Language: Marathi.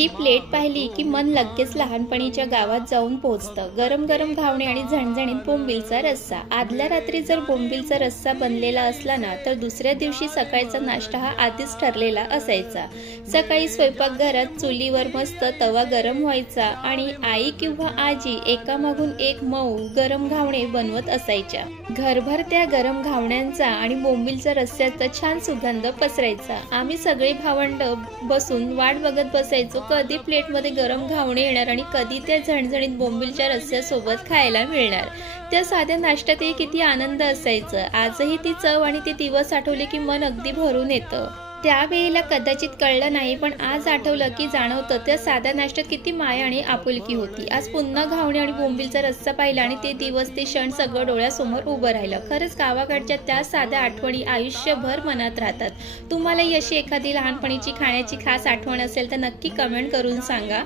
ही प्लेट पाहिली की मन लगेच लहानपणीच्या गावात जाऊन पोहोचतं. गरम गरम घावणे आणि झणझणीत बोंबीलचा रस्सा. आदल्या रात्री जर बोंबीलचा रस्सा बनलेला असला ना, तर दुसऱ्या दिवशी सकाळचा नाश्ता हा आधीच ठरलेला असायचा. सकाळी स्वयंपाकघरात चुलीवर मस्त तवा गरम व्हायचा आणि आई किंवा आजी एकामागून एक मऊ गरम घावणे बनवत असायच्या. घरभर त्या गरम घावण्यांचा आणि बोंबीलच्या रस्स्याचा छान सुगंध पसरायचा. आम्ही सगळे भावंड बसून वाट बघत बसायचो, कधी प्लेटमध्ये गरम घावणे येणार आणि कधी त्या झणझणीत बोंबीलच्या रस्स्यासोबत खायला मिळणार. त्या साध्या नाश्त्यातही किती आनंद असायचं. आजही ती चव आणि ते दिवस आठवले की मन अगदी भरून येतं. त्यावेळेला कदाचित कळलं नाही, पण आज आठवलं की जाणवतं त्या साध्या नाश्त्यात किती माया आणि आपुलकी होती. आज पुन्हा घावणे आणि बोंबीलचा रस्सा पाहिला आणि ते दिवस, ते क्षण सगळं डोळ्यासमोर उभं राहिलं. खरंच गावाकडच्या त्या साध्या आठवणी आयुष्यभर मनात राहतात. तुम्हालाही अशी एखादी लहानपणीची खाण्याची खास आठवण असेल तर नक्की कमेंट करून सांगा.